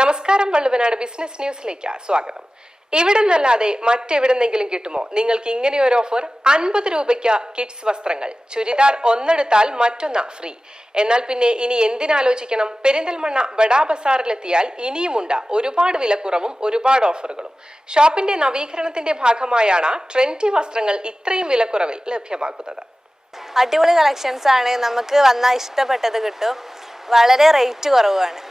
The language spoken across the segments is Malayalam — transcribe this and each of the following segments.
നമസ്കാരം, വള്ളുവനാട് ബിസിനസ് ന്യൂസിലേക്ക് സ്വാഗതം. ഇവിടെ നിന്നല്ലാതെ മറ്റെവിടെന്നെങ്കിലും കിട്ടുമോ നിങ്ങൾക്ക് ഇങ്ങനെയൊരു ഓഫർ? 50 രൂപയ്ക്ക് കിഡ്സ് വസ്ത്രങ്ങൾ, ചുരിദാർ ഒന്നെടുത്താൽ മറ്റൊന്ന് ഫ്രീ. എന്നാൽ പിന്നെ ഇനി എന്തിനാലോചിക്കണം? പെരിന്തൽമണ്ണ ബഡാ ബസാറിലെത്തിയാൽ ഇനിയുമുണ്ട് ഒരുപാട് വിലക്കുറവും ഒരുപാട് ഓഫറുകളും. ഷോപ്പിന്റെ നവീകരണത്തിന്റെ ഭാഗമായാണ് ട്രെൻഡി വസ്ത്രങ്ങൾ ഇത്രയും വിലക്കുറവിൽ ലഭ്യമാക്കുന്നത്. അടിപൊളി കളക്ഷൻസ് ആണ്. നമുക്ക് വന്നാൽ ഇഷ്ടപ്പെട്ടത് കിട്ടും. വളരെ റേറ്റ് കുറവാണ്.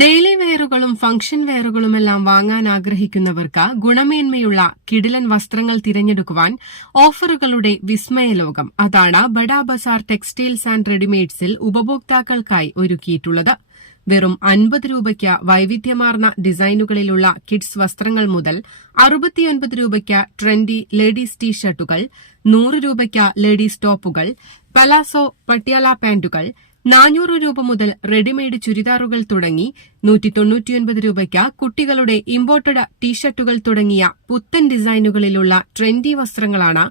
ഡെയിലി വെയറുകളും ഫംഗ്ഷൻ വെയറുകളുമെല്ലാം വാങ്ങാൻ ആഗ്രഹിക്കുന്നവർക്ക് ഗുണമേന്മയുള്ള കിടിലൻ വസ്ത്രങ്ങൾ തിരഞ്ഞെടുക്കുവാൻ ഓഫറുകളുടെ വിസ്മയലോകം. അതാണ് ബഡാ ബസാർ ടെക്സ്റ്റൈൽസ് ആൻഡ് റെഡിമെയ്ഡ്സിൽ ഉപഭോക്താക്കൾക്കായി ഒരുക്കിയിട്ടുള്ളത്. വെറും 50 രൂപയ്ക്ക് വൈവിധ്യമാർന്ന ഡിസൈനുകളിലുള്ള കിഡ്സ് വസ്ത്രങ്ങൾ മുതൽ 69 രൂപയ്ക്ക് ട്രെൻഡി ലേഡീസ് ടീഷർട്ടുകൾ, 100 രൂപയ്ക്ക് ലേഡീസ് ടോപ്പുകൾ, പലാസോ പട്യാല പാന്റുകൾ, 400 രൂപ മുതൽ റെഡിമെയ്ഡ് ചുരിദാറുകൾ തുടങ്ങി 199 രൂപയ്ക്ക് കുട്ടികളുടെ ഇമ്പോർട്ടഡ് ടീഷർട്ടുകൾ തുടങ്ങിയ പുത്തൻ ഡിസൈനുകളിലുള്ള ട്രെൻഡി വസ്ത്രങ്ങളാണ്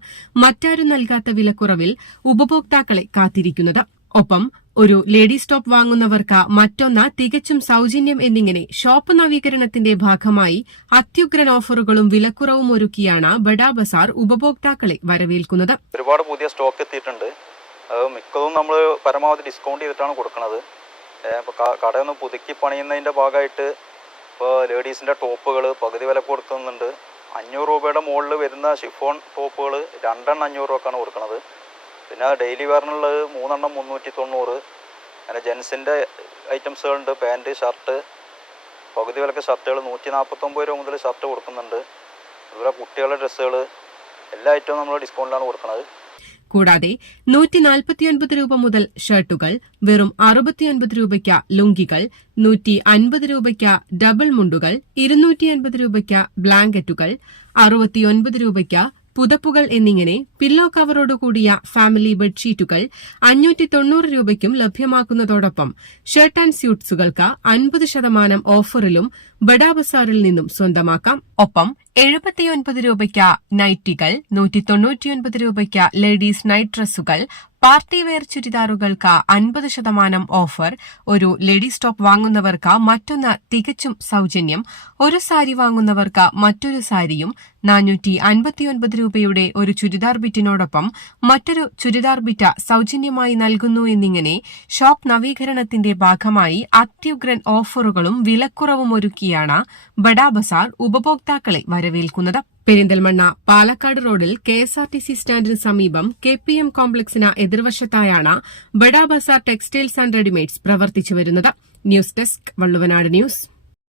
മറ്റാരും നൽകാത്ത വിലക്കുറവിൽ ഉപഭോക്താക്കളെ കാത്തിരിക്കുന്നത്. ഒപ്പം ഒരു ലേഡീസ് ടോപ്പ് വാങ്ങുന്നവർക്ക് മറ്റൊന്ന് തികച്ചും സൌജന്യം എന്നിങ്ങനെ ഷോപ്പ് നവീകരണത്തിന്റെ ഭാഗമായി അത്യുഗ്രൻ ഓഫറുകളും വിലക്കുറവും ഒരുക്കിയാണ് ബഡാ ബസാർ ഉപഭോക്താക്കളെ വരവേൽക്കുന്നത്. ഒരുപാട് പുതിയ സ്റ്റോക്ക് എത്തിയിട്ടുണ്ട്. മിക്കതും നമ്മൾ പരമാവധി ഡിസ്കൗണ്ട് ചെയ്തിട്ടാണ് കൊടുക്കുന്നത്. ഇപ്പോൾ കടയൊന്ന് പുതുക്കി പണിയുന്നതിൻ്റെ ഭാഗമായിട്ട് ഇപ്പോൾ ലേഡീസിൻ്റെ ടോപ്പുകൾ പകുതി വില കൊടുക്കുന്നുണ്ട്. 500 രൂപയുടെ മുകളിൽ വരുന്ന ഷിഫോൺ ടോപ്പുകൾ 2 500 രൂപക്കാണ് കൊടുക്കുന്നത്. പിന്നെ ഡെയിലി വെയറിനുള്ളത് 3 390. അങ്ങനെ ജെൻസിൻ്റെ ഐറ്റംസുകളുണ്ട്. പാൻറ്റ്, ഷർട്ട്, പകുതി വിലക്ക് ഷർട്ടുകൾ 149 രൂപ മുതൽ ഷർട്ട് കൊടുക്കുന്നുണ്ട്. അതുപോലെ കുട്ടികളുടെ ഡ്രസ്സുകൾ എല്ലാ ഐറ്റവും നമ്മൾ ഡിസ്കൗണ്ടിലാണ് കൊടുക്കുന്നത്. കൂടാതെ 149 രൂപ മുതൽ ഷർട്ടുകൾ, വെറും 69 രൂപയ്ക്ക് ലുങ്കികൾ, 150 രൂപയ്ക്ക് ഡബിൾ മുണ്ടുകൾ, 250 രൂപയ്ക്ക് ബ്ലാങ്കറ്റുകൾ, 69 രൂപയ്ക്ക് പുതപ്പുകൾ എന്നിങ്ങനെ പില്ലോ കവറോട് കൂടിയ ഫാമിലി ബെഡ്ഷീറ്റുകൾ 590 രൂപയ്ക്കും ലഭ്യമാക്കുന്നതോടൊപ്പം ഷർട്ട് ആൻഡ് സ്യൂട്ട്സുകൾക്ക് 50% ഓഫറിലും ബഡാ ബസാറിൽ നിന്നും സ്വന്തമാക്കാം. ഒപ്പം 79 രൂപയ്ക്ക് നൈറ്റികൾ, 199 രൂപയ്ക്ക് ലേഡീസ് നൈറ്റ് ഡ്രസ്സുകൾ, പാർട്ടി വെയർ ചുരിദാറുകൾക്ക് 50% ഓഫർ. ഒരു ലേഡീസ് ടോപ്പ് വാങ്ങുന്നവർക്ക് മറ്റൊന്ന് തികച്ചും സൌജന്യം. ഒരു സാരി വാങ്ങുന്നവർക്ക് മറ്റൊരു സാരിയും, 459 രൂപയുടെ ഒരു ചുരിദാർ ബിറ്റിനോടൊപ്പം മറ്റൊരു ചുരിദാർ ബിറ്റ് സൌജന്യമായി നൽകുന്നു എന്നിങ്ങനെ ഷോപ്പ് നവീകരണത്തിന്റെ ഭാഗമായി അത്യുഗ്രൻ ഓഫറുകളും വിലക്കുറവും ഒരുക്കിയാണ് ബഡാ ബസാർ ഉപഭോക്താക്കളെ വരവേൽക്കുന്നത്. പെരിന്തൽമണ്ണ പാലക്കാട് റോഡിൽ KSRTC സ്റ്റാൻഡിന് സമീപം KPM കോംപ്ലക്സിന് എതിർവശത്തായാണ് Bada Bazar textiles and readymades പ്രവർത്തിച്ചു വരുന്നത്. News desk, Valluvanad news.